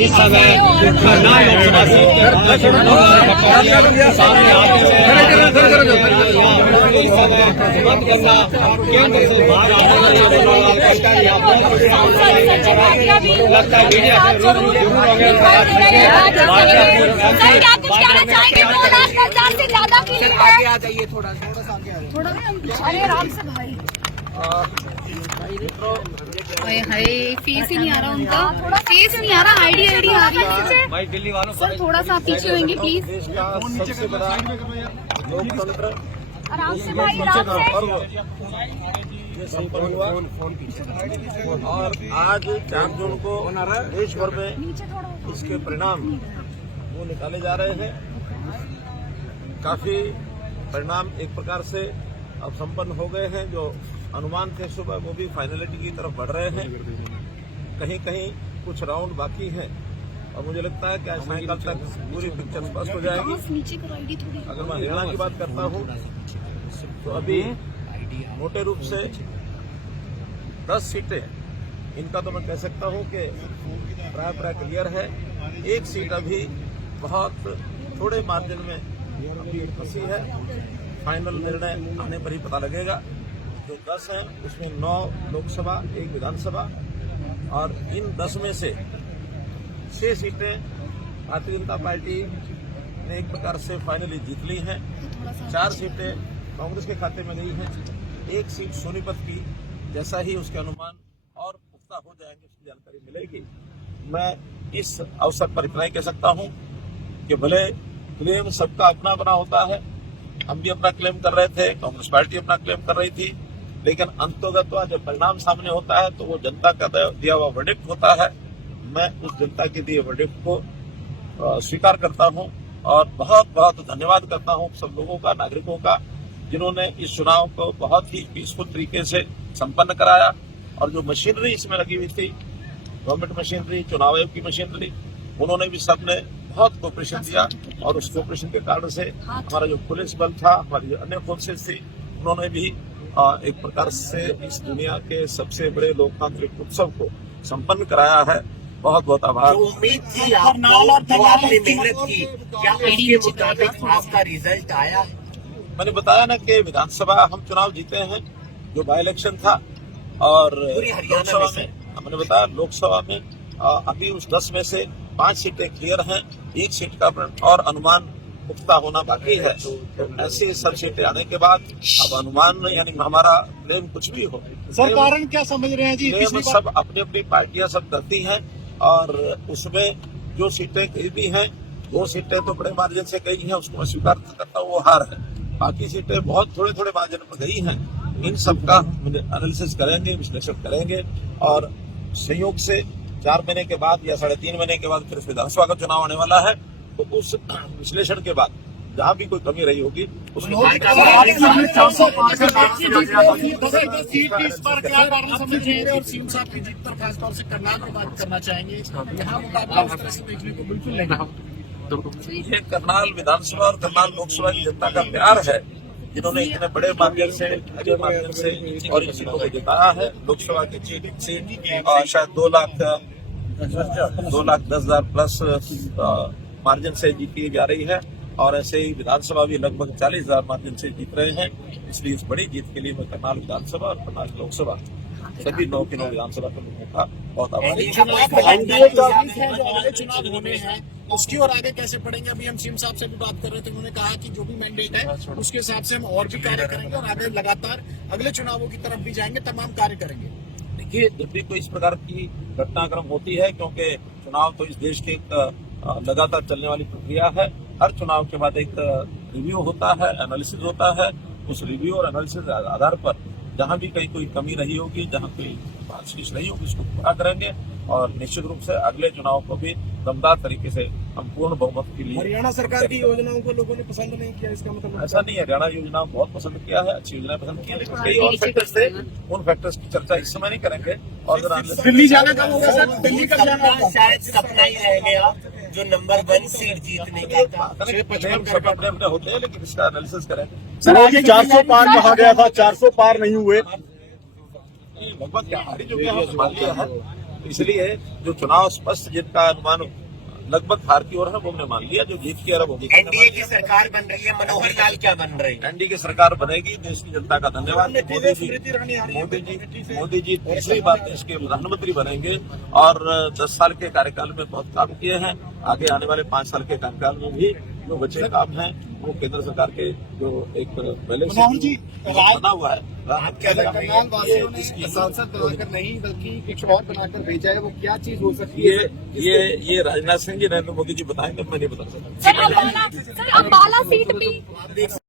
इस समय खन्ना लोकसभा सीट सामने आते मत करना केंद्र से बाहर लगता है मीडिया थोड़ा अरे आराम से भाई। हाय फेस ही नहीं आ रहा उनका, फेस नहीं आ रहा, आईडी आ रही है। भाई दिल्ली वालों सर थोड़ा सा पीछे होंगे प्लीज। सबसे बड़ा लोकतंत्र आराम से भाई, आराम से। संपन्न हुआ और आज 4 जून को देश भर में इसके परिणाम वो निकाले जा रहे हैं। काफी परिणाम एक प्रकार से अब संपन्न हो गए हैं। जो अनुमान थे सुबह वो भी फाइनलिटी की तरफ बढ़ रहे हैं। कहीं कहीं कुछ राउंड बाकी हैं और मुझे लगता है कि आज सायंकाल तक पूरी पिक्चर स्पष्ट हो जाएगी। अगर मैं हरियाणा की बात करता हूं तो अभी मोटे रूप से 10 सीटें, इनका तो मैं कह सकता हूं कि प्राय क्लियर है। एक सीट अभी बहुत थोड़े मार्जिन में अभी फंसी है। फाइनल निर्णय आने पर ही पता लगेगा। जो 10 हैं उसमें 9 लोकसभा, 1 विधानसभा और इन 10 में से 6 सीटें भारतीय जनता पार्टी ने एक प्रकार से फाइनली जीत ली हैं। 4 सीटें कांग्रेस के खाते में गई हैं। 1 सीट सोनीपत की, जैसा ही उसके अनुमान और पुख्ता हो जाएंगे उसकी जानकारी मिलेगी। मैं इस अवसर पर इतना ही कह सकता हूं कि भले क्लेम सबका अपना अपना होता है, हम भी अपना क्लेम कर रहे थे, कांग्रेस पार्टी अपना क्लेम कर रही थी, लेकिन अंतोगत्वा जब परिणाम सामने होता है तो वो जनता का दिया हुआ वर्डिक्ट होता है। मैं उस जनता के दिए वर्डिक्ट को स्वीकार करता हूं और बहुत बहुत धन्यवाद करता हूं सब लोगों का, नागरिकों का, जिन्होंने इस चुनाव को बहुत ही पीसफुल तरीके से संपन्न कराया। और जो मशीनरी इसमें लगी हुई थी, गवर्नमेंट मशीनरी, चुनाव आयोग की मशीनरी, उन्होंने भी सबने बहुत कोऑपरेशन दिया और उस कोऑपरेशन के कारण से हमारा जो पुलिस बल था, हमारी जो अन्य फोर्सेस थी, उन्होंने भी एक प्रकार से इस दुनिया के सबसे बड़े लोकतांत्रिक उत्सव को संपन्न कराया है। बहुत बहुत आभार। उम्मीद थी आपको, आपने मेहनत की, क्या उसके मुताबिक आपका रिजल्ट आया? मैंने बताया ना कि विधानसभा हम चुनाव जीते हैं, जो बाई इलेक्शन था, और लोकसभा में मैंने बताया लोकसभा में अभी उस 10 में से 5 सीटें क्लियर हैं। 1 सीट का और अनुमान पुख्ता होना बाकी है। तो ऐसी सब सीटें आने के बाद अब अनुमान यानी हमारा क्लेम कुछ भी हो, सर कारण क्या समझ रहे हैं जी? क्लेम सब अपनी अपनी पार्टियां सब करती हैं और उसमें जो सीटें गई हैं, 2 सीटें तो बड़े मार्जिन से गई हैं, उसको मैं स्वीकार करता हूँ, वो हार है। बाकी सीटें बहुत थोड़े थोड़े मार्जिन पर गई हैं। इन सब का एनालिसिस करेंगे, विश्लेषण करेंगे और संयोग से 4 महीने के बाद या 3.5 महीने के बाद फिर विधानसभा का चुनाव आने वाला है। तो उस विश्लेषण के बाद जहाँ भी कोई कमी रही होगी उसमें सीएम साहब की जीत पर खासतौर से करनाल की बात करना चाहेंगे। यहाँ मुकाबला उस तरह से देखने को बिल्कुल नहीं। ये करनाल विधानसभा और करनाल लोकसभा की जनता का प्यार है, जिन्होंने इतने बड़े मार्जिन से और इन सीटों को जिताया है। लोकसभा की सीट और शायद 2,10,000 प्लस मार्जिन से जीती जा रही है और ऐसे ही विधानसभा भी लगभग 40,000 मार्जिन से जीत रहे हैं। इसलिए इस बड़ी जीत के लिए मैं करनाल विधानसभा और करनाल लोकसभा सभी 9 के 9 विधानसभा के लोगों का बहुत आभारी। चुनाव होने हैं, उसकी और आगे कैसे पढ़ेंगे? अभी हम सीएम साहब से भी बात कर रहे थे, उन्होंने कहा कि जो भी मैंडेट है उसके हिसाब से हम और भी कार्य करेंगे और आगे लगातार अगले चुनावों की तरफ भी जाएंगे, तमाम कार्य करेंगे। देखिए, जब भी कोई इस प्रकार की घटनाक्रम होती है, क्योंकि चुनाव तो इस देश की एक लगातार चलने वाली प्रक्रिया है। हर चुनाव के बाद एक रिव्यू होता है, एनालिसिस होता है। उस रिव्यू और एनालिसिस के आधार पर जहां भी कहीं कोई कमी रही होगी, जहां कोई बातचीत रही होगी, उसको पूरा करेंगे और निश्चित रूप से अगले चुनाव को भी दमदार तरीके से हम पूर्ण बहुमत के लिए। हरियाणा सरकार की योजनाओं को लोगों ने पसंद नहीं किया, इसका मतलब ऐसा नहीं है। हरियाणा योजना बहुत पसंद किया है, अच्छी योजना पसंद की है, लेकिन कई और फैक्टर्स थे। उन फैक्टर्स की चर्चा इस समय नहीं करेंगे। और दिल्ली जाना कब होगा सर? दिल्ली कब जाना? शायद सपना ही रह गया जो नंबर 1 सीट जीतने का। अपने होते हैं, लेकिन इसका एनालिसिस करेंगे। सर आज 400 पार कहा गया था, 400 पार नहीं हुए। लगभग जो भी हमने मान लिया है इसलिए जो चुनाव स्पष्ट जीत का अनुमान लगभग हार की ओर है वो हमने मान लिया, जो जीत की ओर है वो भी एनडीए की सरकार बन रही है, मनोहर लाल क्या बन रहे हैं? एनडीए की सरकार बनेगी। देश की जनता का धन्यवाद। मोदी जी तीसरी बार देश के प्रधानमंत्री बनेंगे और 10 साल के कार्यकाल में बहुत काम किए हैं। आगे आने वाले 5 साल के कार्यकाल में भी जो बचे काम हैं वो केंद्र सरकार के जो एक पहले से बना हुआ है। आप क्या लगता है? करनाल वासियों ने सांसद बनाकर नहीं बल्कि कुछ और बनाकर भेजा है, वो क्या चीज हो सकती है? ये राजनाथ सिंह जी, नरेंद्र मोदी जी बताएंगे, मैं नहीं बता सकता। सर अम्बाला सीट भी